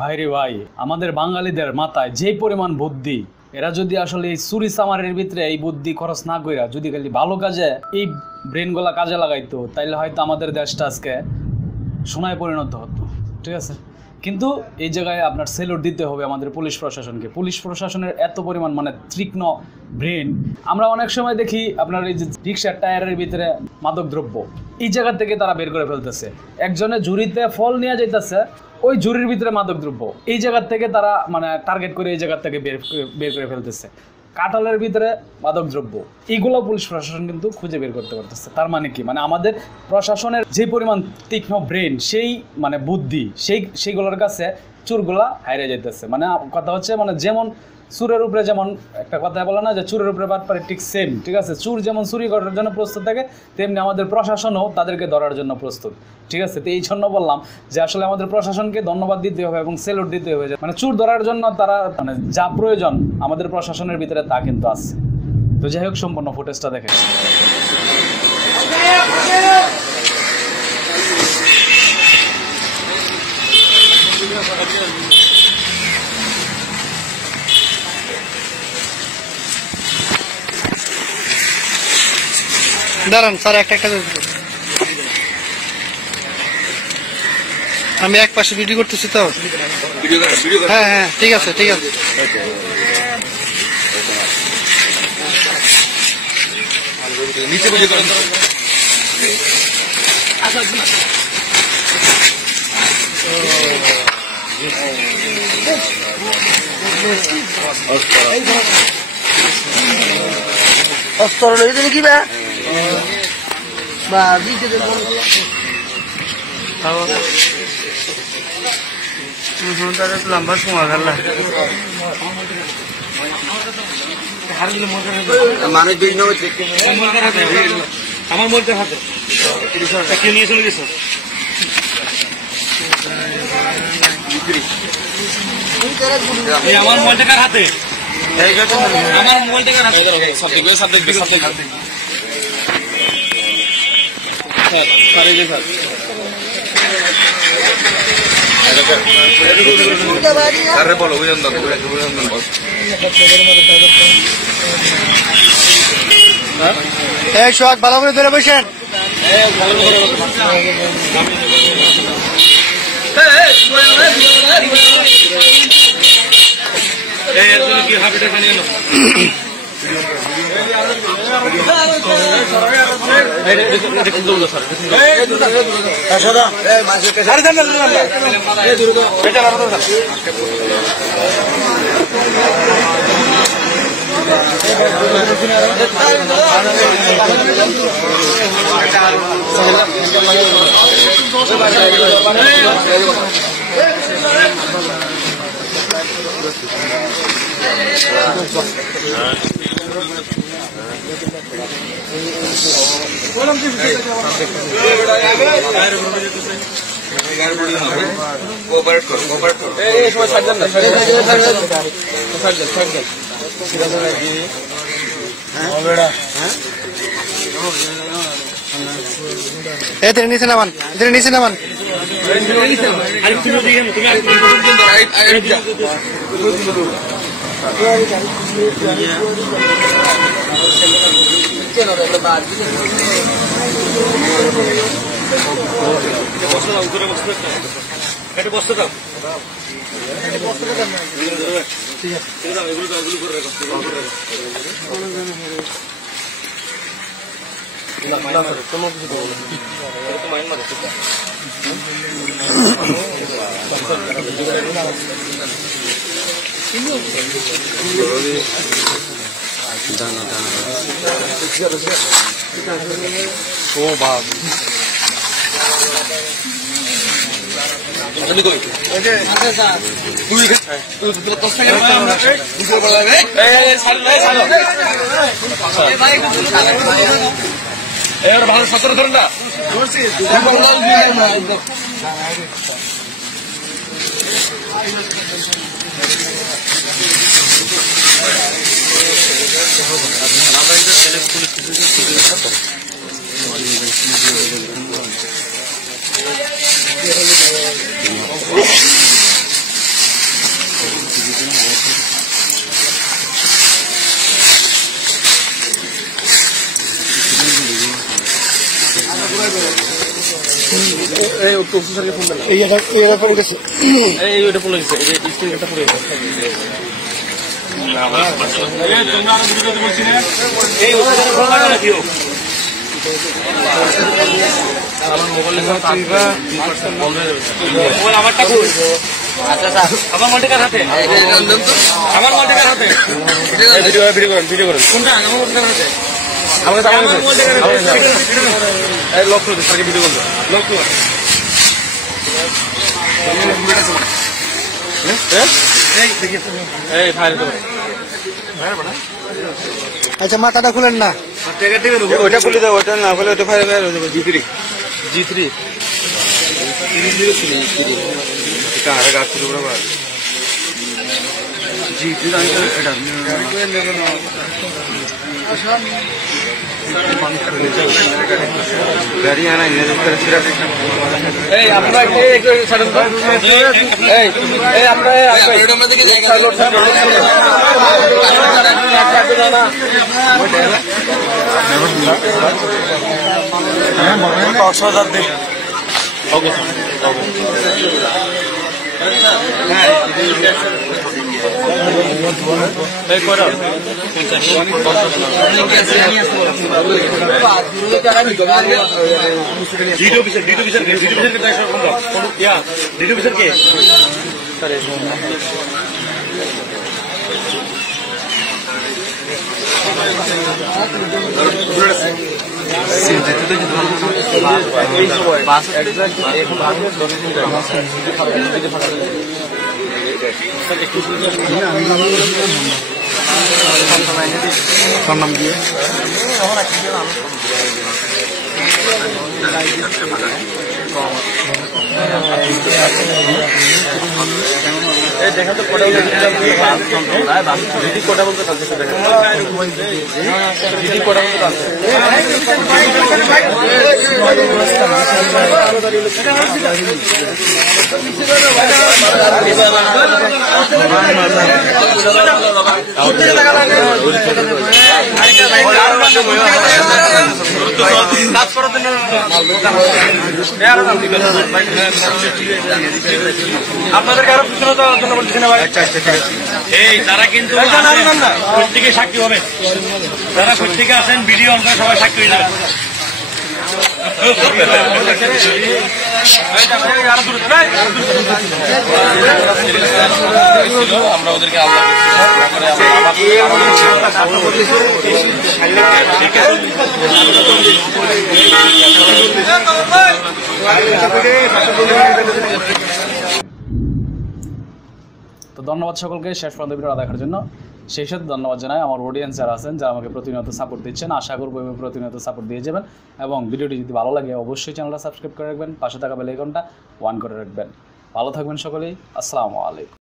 ভাই রে ভাই, আমাদের বাঙালিদের মাথায় যে পরিমাণ বুদ্ধি, এরা যদি আসলে এই চুরি চামারের ভিতরে এই বুদ্ধি খরচ না কইরা যদি খালি ভালো কাজে এই ব্রেন গুলা কাজে লাগাইতো, তাইলে হয়তো আমাদের দেশটা আজকে সোনায় পরিণত হতো। ঠিক আছে, কিন্তু এই জায়গায় আপনার সেলুট দিতে হবে আমাদের পুলিশ প্রশাসনকে। পুলিশ প্রশাসনের এত পরিমাণ মানে তীক্ষ্ণ ব্রেন। আমরা অনেক সময় দেখি আপনার এই যে রিক্সার টায়ারের ভিতরে মাদক দ্রব্য, এই জায়গা থেকে তারা বের করে ফেলতেছে। একজনের ঝুড়িতে ফল নিয়ে যাইতেছে, ওই ঝুড়ির ভিতরে মাদক দ্রব্য, এই জায়গা থেকে তারা মানে টার্গেট করে এই জায়গা থেকে বের করে ফেলতেছে। কাঁঠালের ভিতরে মাদক দ্রব্য, এইগুলো পুলিশ প্রশাসন কিন্তু খুঁজে বের করতে পারতেছে। তার মানে কি, মানে আমাদের প্রশাসনের যে পরিমাণ তীক্ষ্ণ ব্রেন, সেই মানে বুদ্ধি, সেইগুলোর কাছে চোরগুলা হারিয়ে যাইতেছে। মানে কথা হচ্ছে, মানে যেমন চোরের উপরে যেমন একটা কথা বলে না যে চোরের উপরে বাটপারে, ঠিক সেম। ঠিক আছে, চোর যেমন চুরি করার জন্য প্রস্তুত থাকে, তেমনি আমাদের প্রশাসনও তাদেরকে ধরার জন্য প্রস্তুত। ঠিক আছে, তো এই জন্য বললাম যে আসলে আমাদের প্রশাসনকে ধন্যবাদ দিতে হবে এবং সেলুট দিতে হবে। মানে চোর ধরার জন্য তারা মানে যা প্রয়োজন আমাদের প্রশাসনের ভিতরে তা কিন্তু আছে। তো যাই হোক, সম্পূর্ণ ফুটেজটা দেখে দাঁড়ান স্যার, একটা আমি এক পাশে ভিডিও করতেছি তো। হ্যাঁ হ্যাঁ, ঠিক আছে ঠিক আছে। নিচে বুঝে করেন অস্ত্র লই দেবে কি বা দিতে দেব তাহলে লম্বা সময় গেল। মানুষ বিঘ্ন আমার মধ্যে হাতে কেউ নিয়ে চলে গেছে। আমার মোবাইল টাকার হাতে, আমার মোবাইল টাকার হাতে আরে বলো অভিনন্দন অভিনন্দন বল। এই সোহাগ ভালো করে ধরে বসেন। কি হাবিটা নিয়ে এলো কোঅপারেট করো এই সময় ছাড় দেন না, এদের নিচে নামান, এদের নিচে নামান। বসতে দাও। ও বাপ ভালো 17 ধরেন না। পড়ে গেছে ওইটা পড়ে গেছে এটা পড়ে গেছে আমার মোবাইলটার হাতে আমার মোবাইলটার হাতে ভিডিও করেন কোনটা আমার মোবাইলটার হাতে আমার মোবাইলটার লক করে দিন ভিডিও করবো লক করে আচ্ছা মাথাটা খুলেন না ওইটা খুলে দাও ওইটা না খুলে ওটা ফায়ার হয়ে যাবে G3 আরে গাছ শুরু করে G3 এটা গাড়ি আনা ইনে করে সিরাপ এই আপনারা একটু ছাড়েন তো এই আপনারা এটা আমাদের দিকে জায়গা কক্সবাজার দিক ওকে এই করো ডিডি অফিসার কে ইয়া ডিডি অফিসার কে এই সময় বাস এক্সাক্ট এখন নাম দিয়ে দেখা তো কোটা কোটা বলতে থাকছে দিদি কোটা বলতে থাকছে আপনাদের কারো পিছনে তো জন্য বলতেছি না ভাই এই তারা কিন্তু প্রত্যেকে সাক্ষী হবে যারা প্রত্যেকে আছেন ভিডিও অঙ্কে সবাই সাক্ষী হয়ে যাবে আমরা ওদেরকে আল্লাহ তো ধন্যবাদ সকলকে শেষ পর্যন্ত ভিডিওটা দেখার জন্য। সেই সাথে ধন্যবাদ জানাই আমার অডিয়েন্স যারা আছেন, যারা আমাকে প্রতিনিয়ত সাপোর্ট দিচ্ছেন। আশা করবো এভাবে প্রতিনিয়ত সাপোর্ট দিয়ে যাবেন এবং ভিডিওটি যদি ভালো লাগে অবশ্যই চ্যানেলটা সাবস্ক্রাইব করে রাখবেন, পাশে থাকা বেল আইকনটা অন করে রাখবেন। ভালো থাকবেন সকলেই। আসসালামু আলাইকুম।